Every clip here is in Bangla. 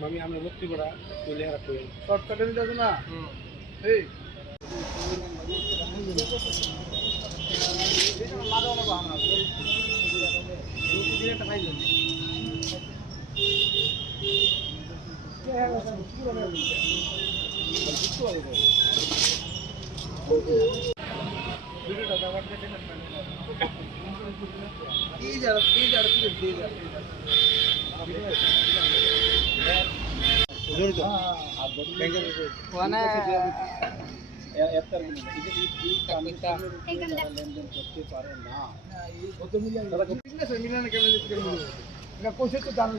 আমরা মুক্তি করা চলে হারা করি শর্টকাটে নিতে আছে না? এই। এই যারা এই যারা দিয়ে যারা জড়িত মানে কইছে তো জানো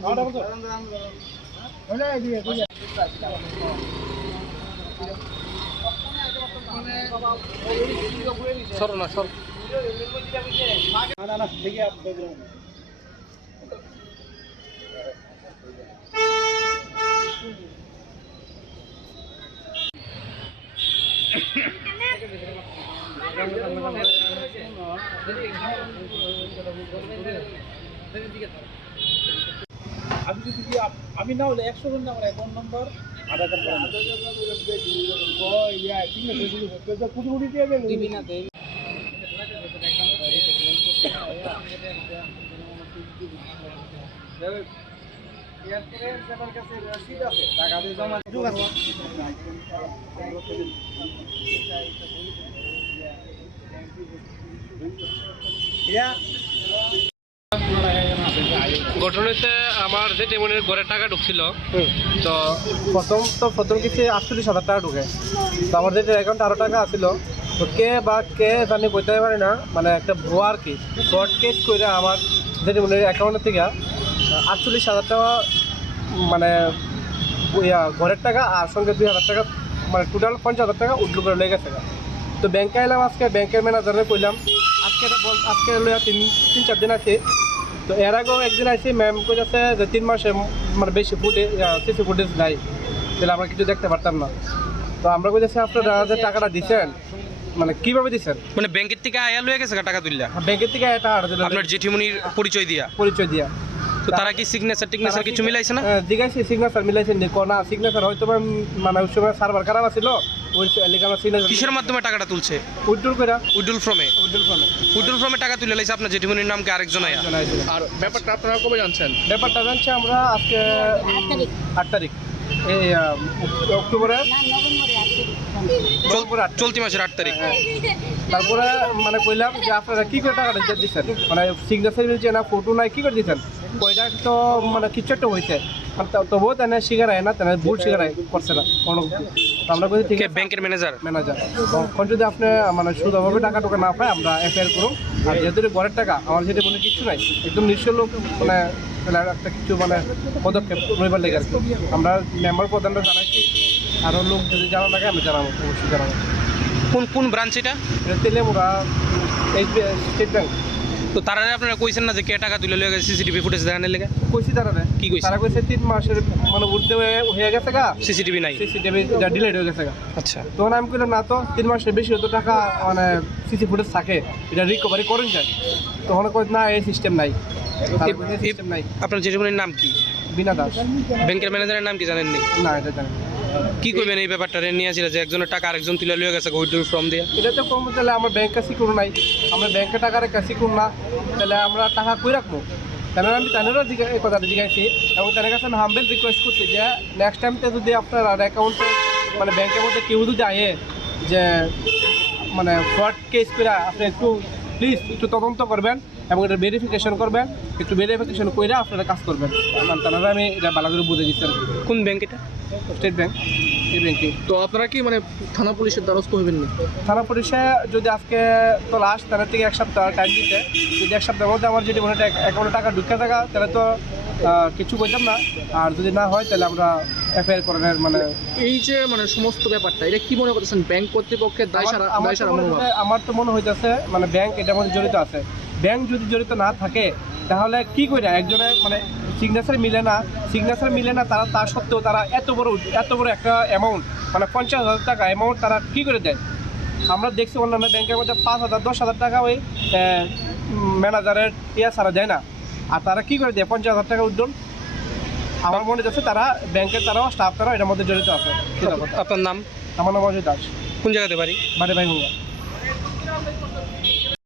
হলে দিয়ে সর না সর না না আমি যদি আমি না হলে একশো জন আমার অ্যাকাউন্ট নাম্বার আধার কার্ড টাকা দিয়ে জমা ঘটনাতে আমার যে টেমনের ঘরে টাকা ঢুকছিল তো প্রথম তো প্রথম কিছু আটচল্লিশ হাজার টাকা ঢুকে। তো আমার যে অ্যাকাউন্ট আরও টাকা আছিল তো কে বা কে জানি বলতে পারি না মানে একটা ভুয়া আর কি ফ্রড কেস করে আমার যে মানে অ্যাকাউন্টের থেকে আটচল্লিশ হাজার টাকা মানে ঘরের টাকা আর সঙ্গে দুই হাজার টাকা মানে টোটাল পঞ্চাশ হাজার টাকা উঠল করে লেগে গেছে। তো ব্যাংকে এলাম আজকে ব্যাংকের ম্যানেজারে কইলাম আজকে আজকে লইয়া তিন তিন চার দিন আছে। তো এর আগেও একদিন আইসি ম্যাম কই কইতেছে যে তিন মাসে মানে বেশি ফুটে সিসি ফুটেজ নাই। তাহলে আমরা কিছু দেখতে পারতাম না। তো আমরা কইতেছি আপনারা যে টাকাটা দিচ্ছেন মানে কীভাবে দিচ্ছেন মানে ব্যাংকের থেকে আয়া লয়ে গেছে টাকা তুললা ব্যাংকের থেকে এটা আর দিল আপনার জেঠিমনির পরিচয় দিয়া? পরিচয় দিয়া। তো তারা কি সিগনেচার টিগনেচার কিছু মিলাইছে না? হ্যাঁ, জিজ্ঞাসি সিগনেচার মিলাইছে। নি না সিগনেচার হয়তো মানে ওই সময় সার্ভার খারাপ আছিল। ওই এলাকা আমার সিগনেচার কিসের মাধ্যমে টাকাটা তুলছে? উইড্রোল করে। উইডুল ফ্রমে? উইড্রোল ফোনে উইডুল ফ্রমে টাকা তুলে লাইছে আপনার জেঠিমনির নাম কি আরেকজন আয়া আর ব্যাপারটা আপনারা কবে জানছেন? ব্যাপারটা জানছি আমরা আজকে আট তারিখ। এই চল- চলতি মাসের আট তারিখ। হ্যাঁ। তারপরে মানে কইলাম যে আপনারা কি করে টাকাটা দিচ্ছেন মানে সিগনেচার মিলছে না ফটো নাই কি করে দিচ্ছেন কয়টা তো মানে কিছু একটা হয়েছে তবুও তেনে শিকার হয় না তেনে ভুল শিকার হয় করছে না কোনো আমরা কইছি ঠিক আছে ব্যাংকের ম্যানেজার ম্যানেজার তখন যদি আপনি মানে শুধুভাবে টাকা টোকা না পায় আমরা এফআইআর করুন আর যেহেতু ঘরের টাকা আমার সেটা মনে কিছু নাই একদম নিঃস্ব লোক মানে আর একটা কিছু মানে পদক্ষেপ রইবার লেগে আর কি। আমরা মেম্বার প্রধানরা জানাইছি আরও লোক যদি জানা লাগে আমি জানাব অবশ্যই জানাব কোন কোন ব্রাঞ্চ এটা এইচবিআই স্টেট ব্যাংক তো তারা আপনারা কইছেন না যে কে টাকা তুলে লয়ে গেছে সিসিটিভি ফুটেজ দেখানোর লেগে? কইছি তারা। কি কইছে? তারা কইছে তিন মাসের মানে উর্ধে হয়ে- গেছে গা। সিসিটিভি নাই? সিসিটিভি ডিলেট হয়ে গেছে গা। আচ্ছা। তখন আমি কইলাম না তো তিন মাসের বেশি হতো টাকা মানে সিসি ফুটেজ থাকে এটা রিকভারি করেন যায়। তখন কই না এই সিস্টেম নাই। সিস্টেম নাই। আপনার জেঠিমনির নাম কি? বিনা দাস। ব্যাংকের ম্যানেজারের নাম কি জানেন নি না এটা জানি না। কি করবেন এই ব্যাপারটা? নিয়ে আসলে যে একজনের টাকা আরেকজন তুলে লয়ে গেছে উইডুল ফ্রম দিয়ে এটা তো কম তাহলে আমার ব্যাংক কাছে কোনো নাই। আমরা ব্যাংকে টাকা রেখে শিখুন না তাহলে আমরা টাকা কই রাখব? কেন আমি তাদেরও এই কথাটা জিজ্ঞাসি এবং তাদের কাছে আমি হাম্বেল রিকোয়েস্ট করছি যে নেক্সট টাইমতে যদি আপনার অ্যাকাউন্টে মানে ব্যাংকের মধ্যে কেউ যদি আয়ে যে মানে ফ্রড কেস করে আপনি একটু প্লিজ একটু তদন্ত করবেন এবং এটা ভেরিফিকেশন করবেন একটু ভেরিফিকেশন করে আপনারা কাজ করবেন। তারা আমি এটা ভালো করে বুঝে দিচ্ছি কোন ব্যাংক এটা? স্টেট ব্যাংক এই ব্যাংকে। তো আপনারা কি মানে থানা পুলিশের দ্বারস্থ হবেন না? থানা পুলিশে যদি আজকে তো লাস্ট তাদের থেকে এক সপ্তাহ টাইম দিতে। যদি এক সপ্তাহের মধ্যে আমার যদি মনে অ্যাকাউন্টে টাকা ঢুকে থাকা তাহলে তো কিছু বলতাম না। আর যদি না হয় তাহলে আমরা এফআইআর করার মানে এই যে মানে সমস্ত ব্যাপারটা এটা কি মনে করতেছেন? ব্যাংক কর্তৃপক্ষের দায় সারা দায় আমার তো মনে হইতেছে মানে ব্যাংক এটার মধ্যে জড়িত আছে। ব্যাংক যদি জড়িত না থাকে তাহলে কি করে একজনের মানে সিগনেচার মিলে না সিগনেচার মিলে না তারা তার সত্ত্বেও তারা এত বড় এত বড় একটা অ্যামাউন্ট মানে পঞ্চাশ হাজার টাকা অ্যামাউন্ট তারা কী করে দেয়? আমরা দেখছি অন্যান্য ব্যাংকের মধ্যে পাঁচ হাজার দশ হাজার টাকা ওই ম্যানেজারের ইয়া ছাড়া দেয় না। আর তারা কী করে দেয়? পঞ্চাশ হাজার টাকা উদ্যোগ আমার মনে হচ্ছে তারা ব্যাংকের তারাও স্টাফ তারাও এটার মধ্যে জড়িত আছে। আপনার নাম? আমার নাম অজয় দাস। কোন জায়গাতে বাড়ি? বাড়ি ভাই